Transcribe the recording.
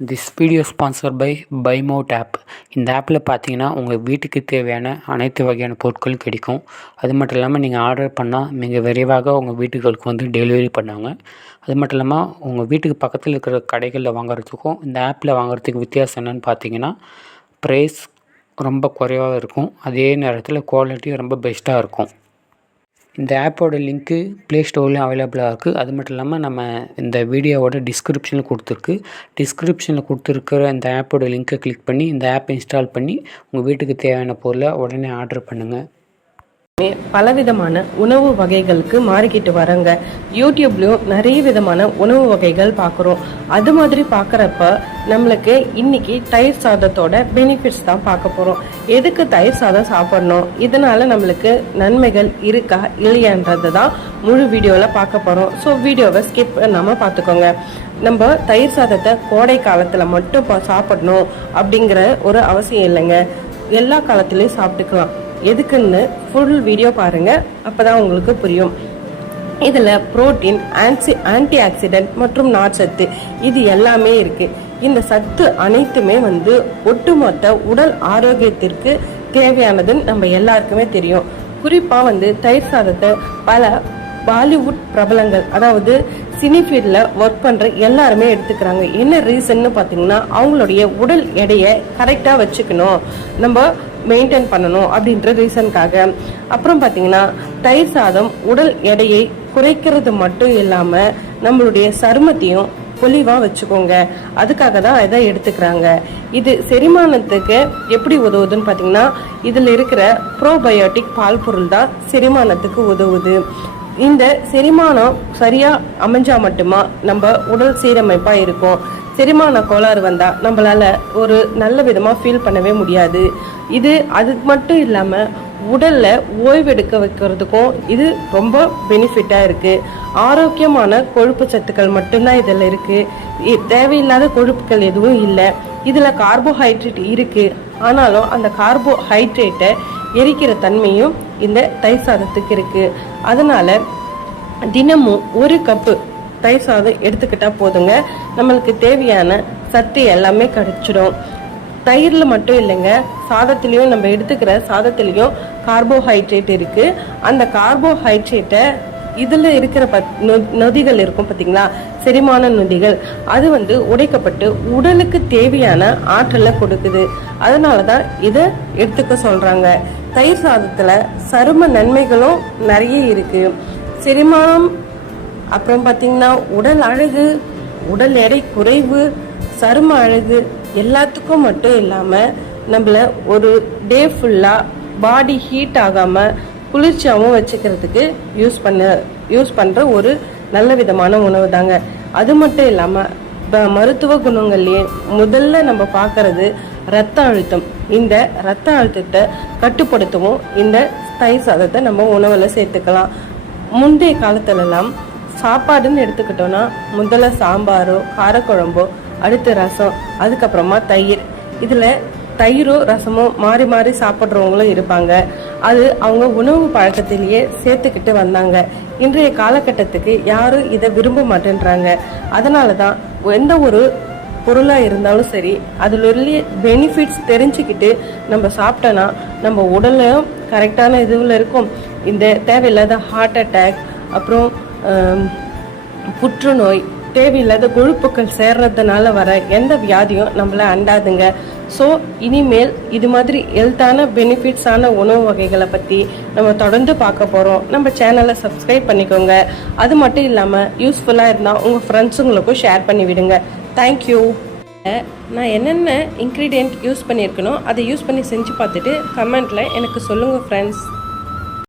This video sponsor by பைமோட் app. இந்த ஆப்பில் பார்த்தீங்கன்னா உங்கள் வீட்டுக்கு தேவையான அனைத்து வகையான பொருட்களும் கிடைக்கும். அது மட்டும் இல்லாமல் நீங்கள் ஆர்டர் பண்ணால் மிக விரைவாக உங்கள் வீட்டுகளுக்கு வந்து டெலிவரி பண்ணுவாங்க. அது மட்டும் இல்லாமல் உங்கள் வீட்டுக்கு பக்கத்தில் இருக்கிற கடைகளில் வாங்குறதுக்கும் இந்த ஆப்பில் வாங்குறதுக்கு வித்தியாசம் என்னென்னு பார்த்தீங்கன்னா, ப்ரைஸ் ரொம்ப குறைவாக இருக்கும். அதே நேரத்தில் குவாலிட்டி ரொம்ப பெஸ்ட்டாக இருக்கும். இந்த ஆப்போட லிங்க்கு ப்ளே ஸ்டோர்லேயும் அவைலபிளாக இருக்குது. அது மட்டும் இல்லாமல் நம்ம இந்த வீடியோவோட டிஸ்கிரிப்ஷனில் கொடுத்துருக்கு. டிஸ்கிரிப்ஷனில் கொடுத்துருக்கிற இந்த ஆப்போட லிங்க்கை கிளிக் பண்ணி இந்த ஆப்பை இன்ஸ்டால் பண்ணி உங்கள் வீட்டுக்கு தேவையான பொருளை உடனே ஆர்டர் பண்ணுங்கள். பலவிதமான உணவு வகைகளுக்கு மாறிக்கிட்டு வரங்க. யூடியூப்லயும் நிறைய விதமான உணவு வகைகள் பார்க்குறோம். அது மாதிரி பார்க்குறப்ப நம்மளுக்கு இன்னைக்கு தயிர் சாதத்தோட பெனிஃபிட்ஸ் தான் பார்க்க போகிறோம். எதுக்கு தயிர் சாதம் சாப்பிடணும், இதனால நம்மளுக்கு நன்மைகள் இருக்கா இல்லையான்றது தான் முழு வீடியோவில் பார்க்க போகிறோம். ஸோ வீடியோவை ஸ்கிப் பண்ணாமல் பார்த்துக்கோங்க. நம்ம தயிர் சாதத்தை கோடை காலத்தில் மட்டும் சாப்பிடணும் அப்படிங்கிற ஒரு அவசியம் இல்லைங்க. எல்லா காலத்துலேயும் சாப்பிட்டுக்கலாம். எதுக்குன்னு ஃபுல் வீடியோ பாருங்க, அப்பதான் உங்களுக்கு புரியும். இதுல புரோட்டீன், ஆன்டி ஆக்சிடென்ட் மற்றும் நார்ச்சத்து இது எல்லாமே இருக்கு. இந்த சத்து அனைத்துமே வந்து ஒட்டுமொத்த உடல் ஆரோக்கியத்திற்கு தேவையானதுன்னு நம்ம எல்லாருக்குமே தெரியும். குறிப்பா வந்து தயிர் சாதத்தை பல பாலிவுட் பிரபலங்கள், அதாவது சினி ஃபீல்ட்ல ஒர்க் பண்ற எல்லாருமே எடுத்துக்கிறாங்க. என்ன ரீசன்னு பாத்தீங்கன்னா, அவங்களுடைய உடல் எடையை கரெக்டா வச்சுக்கணும், நம்ம மெயின்டைன் பண்ணணும் அப்படின்ற ரீசனுக்காக. அப்புறம் பார்த்தீங்கன்னா, தயிர் சாதம் உடல் எடையை குறைக்கிறது மட்டும் இல்லாமல் நம்மளுடைய சருமத்தையும் பொலிவாக வச்சுக்கோங்க, அதுக்காக தான் இதை எடுத்துக்கிறாங்க. இது செரிமானத்துக்கு எப்படி உதவுதுன்னு பார்த்தீங்கன்னா, இதில் இருக்கிற ப்ரோபயோட்டிக் பால் பொருள் தான் செரிமானத்துக்கு உதவுது. இந்த செரிமானம் சரியாக அமைஞ்சா மட்டுமா நம்ம உடல் சீரமைப்பாக இருக்கும். செரிமான கோளாறு வந்தால் நம்மளால ஒரு நல்ல விதமாக ஃபீல் பண்ணவே முடியாது. இது அது மட்டும் இல்லாமல் உடலில் ஓய்வெடுக்க வைக்கிறதுக்கும் இது ரொம்ப பெனிஃபிட்டாக இருக்குது. ஆரோக்கியமான கொழுப்பு சத்துக்கள் மட்டும்தான் இதில் இருக்குது. தேவையில்லாத கொழுப்புகள் எதுவும் இல்லை. இதில் கார்போஹைட்ரேட் இருக்குது. ஆனாலும் அந்த கார்போஹைட்ரேட்டை எரிக்கிற தன்மையும் இந்த தயிர் சாதத்துக்கு இருக்குது. அதனால தினமும் ஒரு கப்பு தயிர் சாதம் எடுத்துக்கிட்டா போதுங்க, நம்மளுக்கு தேவையான சத்து எல்லாமே கிடைச்சிடும். தயிரில் மட்டும் இல்லைங்க, சாதத்துலேயும் நம்ம எடுத்துக்கிற சாதத்துலேயும் கார்போஹைட்ரேட் இருக்கு. அந்த கார்போஹைட்ரேட்டை இதில் இருக்கிற நொதிகள் இருக்கும் பார்த்தீங்களா, செரிமான நொதிகள், அது வந்து உடைக்கப்பட்டு உடலுக்கு தேவையான ஆற்றலை கொடுக்குது. அதனால தான் இதை எடுத்துக்க சொல்றாங்க. தயிர் சாதத்தில் சரும நன்மைகளும் நிறைய இருக்கு. செரிமானம், அப்புறம் பார்த்தீங்கன்னா உடல் அழகு, உடல் எடை குறைவு, சரும அழகு எல்லாத்துக்கும் மட்டும் இல்லாமல் நம்மள ஒரு டே ஃபுல்லாக பாடி ஹீட் ஆகாமல் குளிர்ச்சியாகவும் வச்சுக்கிறதுக்கு யூஸ் பண்ணுற ஒரு நல்ல விதமான உணவு தாங்க. அது மட்டும் இல்லாமல் மருத்துவ குணங்கள்லேயே முதல்ல நம்ம பார்க்கறது ரத்த அழுத்தம். இந்த ரத்த அழுத்தத்தை கட்டுப்படுத்தவும் இந்த தயிர் சாதத்தை நம்ம உணவில் சேர்த்துக்கலாம். முந்தைய காலத்துலலாம் சாப்பாடுன்னு எடுத்துக்கிட்டோன்னா முதல்ல சாம்பாரோ காரக்குழம்போ, அடுத்து ரசம், அதுக்கப்புறமா தயிர். இதில் தயிரோ ரசமோ மாறி மாறி சாப்பிட்றவங்களும் இருப்பாங்க. அது அவங்க உணவு பழக்கத்திலேயே சேர்த்துக்கிட்டு வந்தாங்க. இன்றைய காலகட்டத்துக்கு யாரும் இதை விரும்ப மாட்டேன்றாங்க. அதனால தான் எந்த ஒரு பொருளாக இருந்தாலும் சரி, அதில் உள்ள பெனிஃபிட்ஸ் தெரிஞ்சுக்கிட்டு நம்ம சாப்பிட்டோன்னா நம்ம உடலையும் கரெக்டான இதுவில் இருக்கும். இந்த தேவையில்லாத ஹார்ட் அட்டாக், அப்புறம் புற்றுநோய், தேவையில்லாத கொழுப்புக்கள் சேர்றதுனால வர எந்த வியாதியும் நம்மளை அண்டாதுங்க. ஸோ இனிமேல் இது மாதிரி ஹெல்த்தான பெனிஃபிட்ஸான உணவு வகைகளை பற்றி நம்ம தொடர்ந்து பார்க்க போகிறோம். நம்ம சேனலை சப்ஸ்கிரைப் பண்ணிக்கோங்க. அது மட்டும் இல்லாமல் யூஸ்ஃபுல்லாக இருந்தால் உங்கள் ஃப்ரெண்ட்ஸுங்களுக்கும் ஷேர் பண்ணி விடுங்க. தேங்க்யூ. நான் என்னென்ன இன்க்ரீடியன்ட் யூஸ் பண்ணியிருக்கணும் அதை யூஸ் பண்ணி செஞ்சு பார்த்துட்டு கமெண்ட்டில் எனக்கு சொல்லுங்கள் ஃப்ரெண்ட்ஸ்.